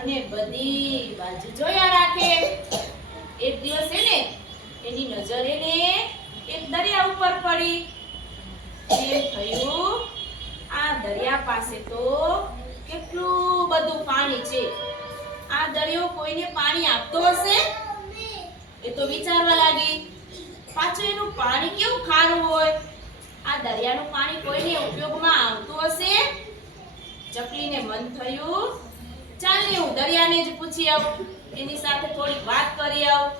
અને બધી બાજુ જોયા રાખે. એક દિવસ છે ને એની નજર એને એક દરિયા ઉપર પડી. એ થયું, આ દરિયા પાસે તો કેટલું બધું પાણી છે. આ દરિયો કોઈને પાણી આપતો હશે? એ તો વિચારવા લાગી. પાછું એનું પાણી કેવું ખારું હોય? આ દરિયાનું પાણી કોઈને ઉપયોગમાં આવતું હશે? ચકલીને મન થયું. ચાલને હું દરિયાને જ પૂછી આવું. એની સાથે થોડીક વાત કરી આવું.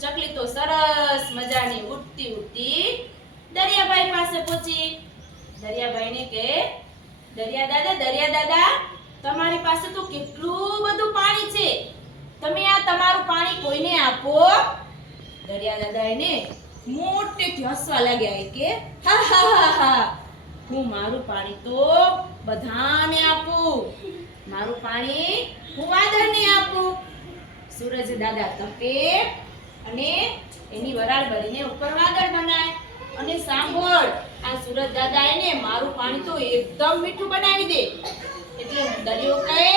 ચકલી તો સરસ મજાની ઉડતી ઉડતી દરિયાભાઈ પાસે પહોંચી. દરિયાભાઈને કે, દરિયા દાદા દરિયા દાદા, તમારી પાસે તો કેટલું બધું પાણી છે. તમે આ તમારું પાણી કોઈને આપો? દરિયા દાદા એને મોટેથી હસવા લાગ્યા કે, હા હા હા હા હું મારું પાણી તો બધાને આપું. મારું પાણી હું વાદળને આપું. સૂરજ દાદા તપે અને એની વરાળ ભરીને ઉપર વાદળ બનાય. અને સાંભળ, આ સૂરજ દાદા એને મારું પાણી તો એકદમ મીઠું બનાવી દે. એટલે દરિયો કહે,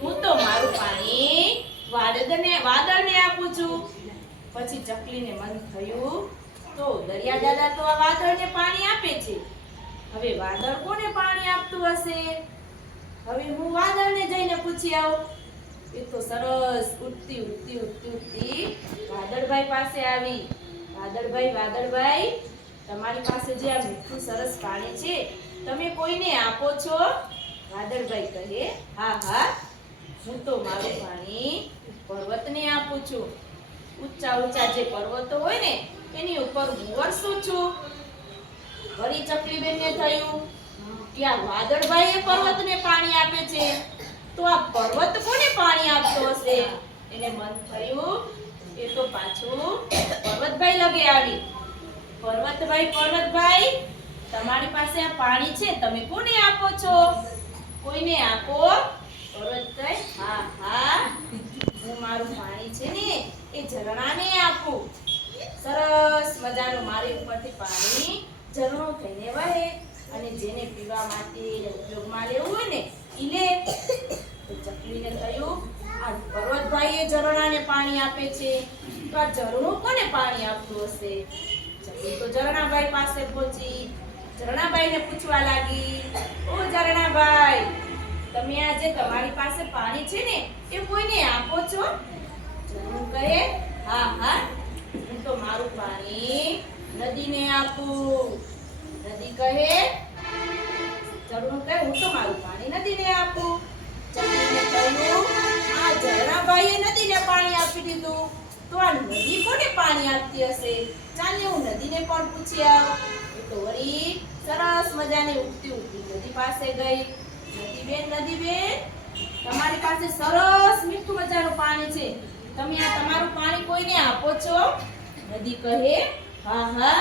હું તો મારું પાણી વાદળને વાદળને આપું છું. પછી ચકલીને મન થયું તો દરિયા દાદા તો આ વાદળને પાણી આપે છે. હવે વાદળ કોને પાણી આપતું હશે? હવે હું વાદળને જઈને પૂછી આવું. એ તો સરસ, ઉડતી ઉડતી ઉડતી ઉડતી વાદળભાઈ પાસે આવી. વાદળભાઈ વાદળભાઈ, તમારી પાસે જે આ મીઠું સરસ પાણી છે, તમે કોઈને આપો છો? વાદળભાઈ કહે, હા હા, હું તો મારું પાણી પર્વતને આપું છું. ઊંચા ઊંચા જે પર્વતો હોય ને, એની ઉપર હું વરસું છું. વળી ચકલીબેનને થયું કે આ વાદળભાઈ એ પર્વતને પાણી આપે છે, તો આ પર્વત કોને પાણી આપતો હશે? એને મન થયું, એ તો પાછું પર્વતભાઈ લગે આવી. પર્વતભાઈ પર્વતભાઈ, તમારી પાસે આ પાણી છે, તમે કોને આપો છો? કોઈને આપો? પર્વતભાઈ, હા હા, હું મારું પાણી છે ને, એ ઝરણાને આપું. સરસ મજાનું, મારી ઉપરથી પાણી ઝરણું થઈને વહે અને જેને પીવા માટે ઉપયોગમાં લેવું હોય ને ઈ લે તો ચકલીને કહ્યું, આ પર્વતભાઈએ ઝરણાને પાણી આપે છે. તો આ ઝરણું કોને પાણી આપતું હશે? ચકલી તો ઝરણાભાઈ પાસે પહોંચી. ઝરણાભાઈને પૂછવા લાગી, ઓ ઝરણાભાઈ, તમે આજે તમારી પાસે પાણી છે ને, એ કોઈને આપો છો? ઝરણું કહે, હા હા નદીને આપું. રદી કહે ઝરણું કહે, હું તો મારું પાણી નદીને આપું. ચકલીને કહ્યું, આ ઝરણાભાઈએ નદીને પાણી આપી દીધું. તો આ નદી કોને પાણી આપતી હશે? ચાલ હું નદીને પણ પૂછી આવ. તો વળી સરસ મજાની ઉગતી ઉગતી નદી પાસે ગઈ. નદી બેન નદી બેન તમારી પાસે સરસ મીઠું મજાનું પાણી છે. તમે આ તમારું પાણી કોઈને આપો છો? નદી કહે હા હા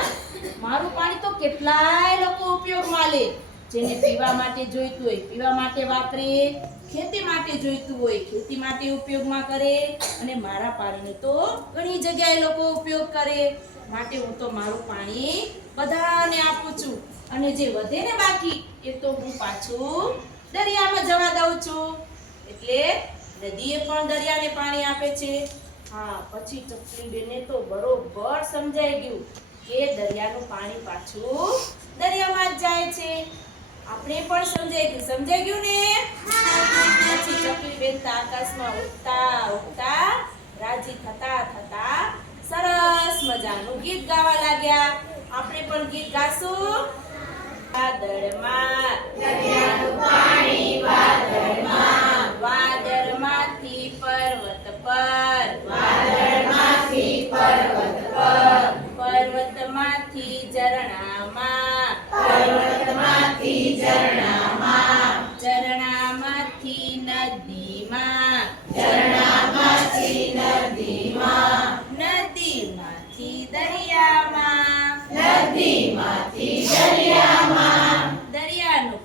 મારું પાણી તો કેટલાય લોકો ઉપયોગમાં લે. જેને પીવા માટે જોઈતું હોય, પીવા માટે વાપરે, ખેતી માટે જોઈતું હોય, ખેતી માટે ઉપયોગમાં કરે. અને મારા પાણીને તો ઘણી જગ્યાએ લોકો ઉપયોગ કરે. માટે હું તો મારું પાણી બધાને આપું છું. અને જે વધે ને બાકી, એ તો હું પાછું દરિયામાં જવા દઉં છું. એટલે નદીએ પણ દરિયાને પાણી આપે છે. હા, પછી ચકલીબેનને તો બરોબર સમજાઈ ગયું કે દરિયાનું પાણી પાછું દરિયામાં જ જાય છે. આપણે પણ સમજાઈ ગયું. સમજાઈ ગયું ને? પછી ચકલીબેન તો આકાશમાં ઉડતા ઉડતા રાજી થતા થતા સરસ મજાનું ગીત ગાવા લાગ્યા. આપણે પણ ગીત ગાશું. વાદળમાં દરિયાનું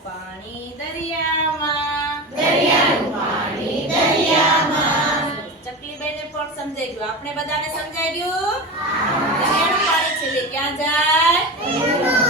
પાણી દરિયામાં. દરિયાનું પાણી પણ સમજાઈ ગયું આપણે બધાને સમજાઈ ગયું પાણી છેલ્લે ક્યાં જાય?